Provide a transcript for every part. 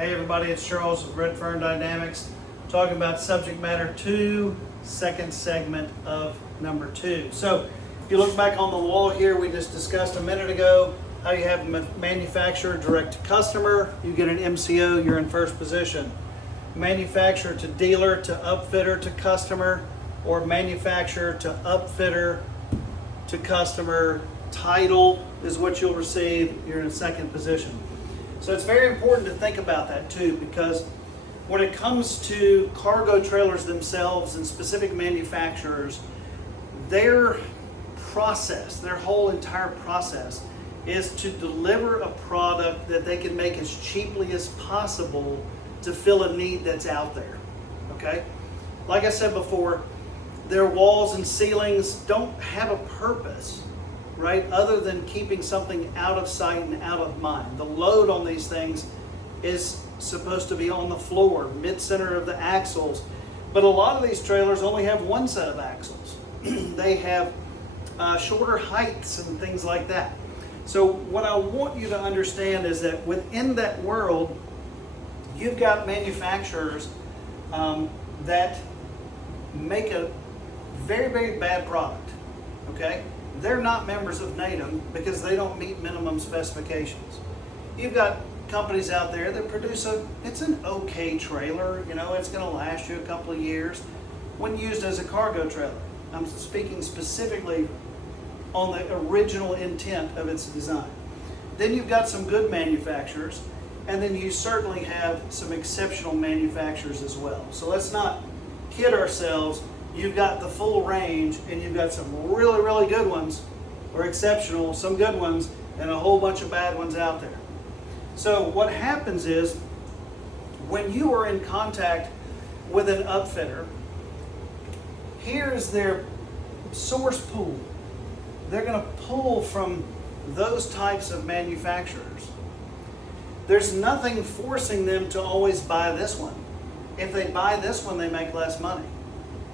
Hey everybody, it's Charles with Red Fern Dynamics, talking about subject matter 2, second segment of number 2. So if you look back on the wall here, we just discussed a minute ago how you have manufacturer direct to customer, you get an MCO, you're in first position. Manufacturer to dealer to upfitter to customer, or manufacturer to upfitter to customer, title is what you'll receive, you're in second position. So it's very important to think about that too, because when it comes to cargo trailers themselves and specific manufacturers, their process, their whole entire process is to deliver a product that they can make as cheaply as possible to fill a need that's out there, okay? Like I said before, their walls and ceilings don't have a purpose, right? Other than keeping something out of sight and out of mind. The load on these things is supposed to be on the floor, mid-center of the axles. But a lot of these trailers only have one set of axles. They have shorter heights and things like that. So what I want you to understand is that within that world, you've got manufacturers that make a very, very bad product, okay? They're not members of NATM because they don't meet minimum specifications. You've got companies out there that produce it's an okay trailer, you know, it's going to last you a couple of years when used as a cargo trailer. I'm speaking specifically on the original intent of its design. Then you've got some good manufacturers, and then you certainly have some exceptional manufacturers as well. So let's not kid ourselves. You've got the full range, and you've got some really, really good ones, or exceptional, some good ones, and a whole bunch of bad ones out there. So what happens is, when you are in contact with an upfitter, here's their source pool. They're going to pull from those types of manufacturers. There's nothing forcing them to always buy this one. If they buy this one, they make less money.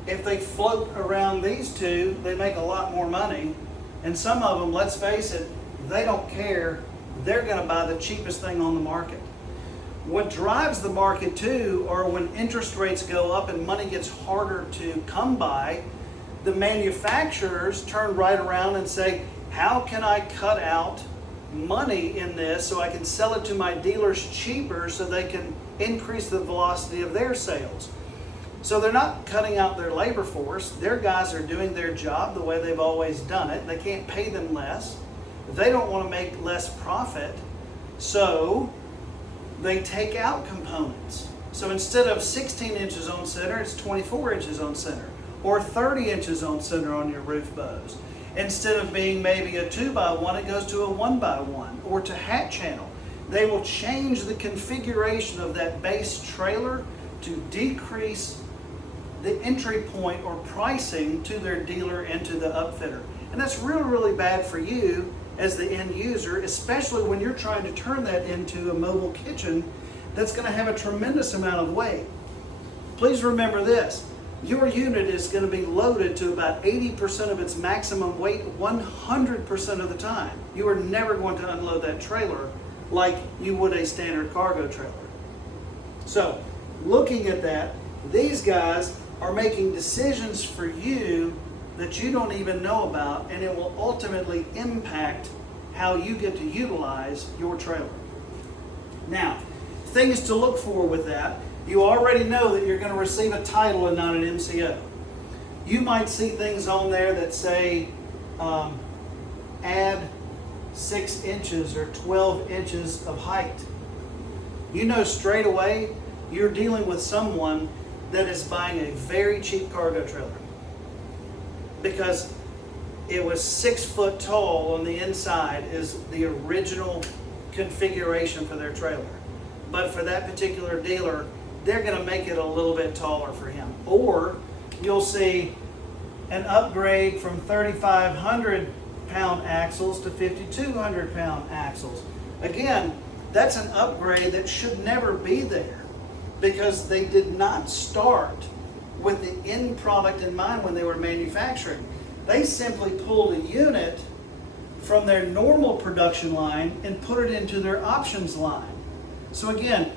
If they float around these two, they make a lot more money. And some of them, let's face it, they don't care. They're going to buy the cheapest thing on the market. What drives the market too, or when interest rates go up and money gets harder to come by, the manufacturers turn right around and say, how can I cut out money in this so I can sell it to my dealers cheaper so they can increase the velocity of their sales? So they're not cutting out their labor force. Their guys are doing their job the way they've always done it. They can't pay them less. They don't want to make less profit. So they take out components. So instead of 16 inches on center, it's 24 inches on center, or 30 inches on center on your roof bows. Instead of being maybe a 2x1, it goes to a 1x1 or to hat channel. They will change the configuration of that base trailer to decrease the entry point or pricing to their dealer and to the upfitter. And that's really, really bad for you as the end user, especially when you're trying to turn that into a mobile kitchen that's going to have a tremendous amount of weight. Please remember this, your unit is going to be loaded to about 80% of its maximum weight 100% of the time. You are never going to unload that trailer like you would a standard cargo trailer. So, looking at that, these guys are making decisions for you that you don't even know about, and it will ultimately impact how you get to utilize your trailer. Now, things to look for with that, you already know that you're going to receive a title and not an MCO. You might see things on there that say, add 6 inches or 12 inches of height. You know straight away you're dealing with someone that is buying a very cheap cargo trailer, because it was 6 foot tall on the inside is the original configuration for their trailer. But for that particular dealer, they're going to make it a little bit taller for him. Or you'll see an upgrade from 3,500 pound axles to 5,200 pound axles. Again, that's an upgrade that should never be there, because they did not start with the end product in mind when they were manufacturing. They simply pulled a unit from their normal production line and put it into their options line. So again,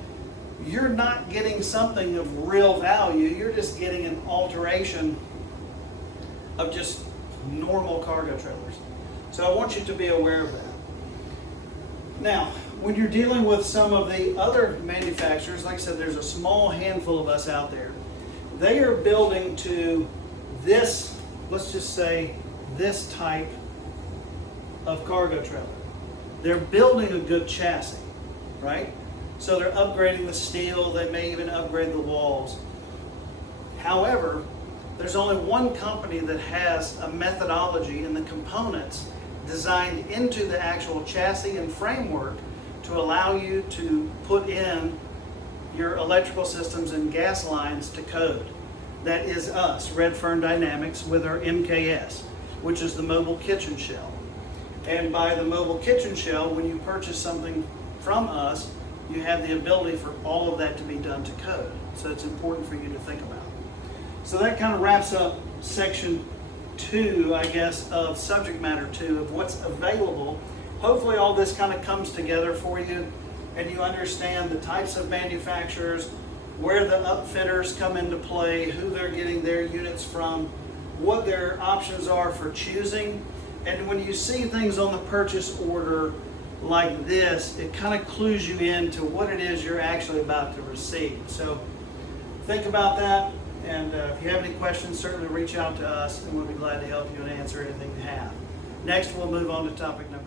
you're not getting something of real value. You're just getting an alteration of just normal cargo trailers. So I want you to be aware of that. Now, when you're dealing with some of the other manufacturers, like I said, there's a small handful of us out there. They are building to this, let's just say, this type of cargo trailer. They're building a good chassis, right? So they're upgrading the steel, they may even upgrade the walls. However, there's only one company that has a methodology and the components designed into the actual chassis and framework to allow you to put in your electrical systems and gas lines to code. That is us, Red Fern Dynamics, with our MKS, which is the mobile kitchen shell. And by the mobile kitchen shell, when you purchase something from us, you have the ability for all of that to be done to code. So it's important for you to think about. So that kind of wraps up section 2, I guess, of subject matter 2 of what's available. Hopefully all this kind of comes together for you and you understand the types of manufacturers, where the upfitters come into play, who they're getting their units from, what their options are for choosing. And when you see things on the purchase order like this, it kind of clues you into what it is you're actually about to receive. So think about that, and if you have any questions, certainly reach out to us and we'll be glad to help you and answer anything you have. Next, we'll move on to topic number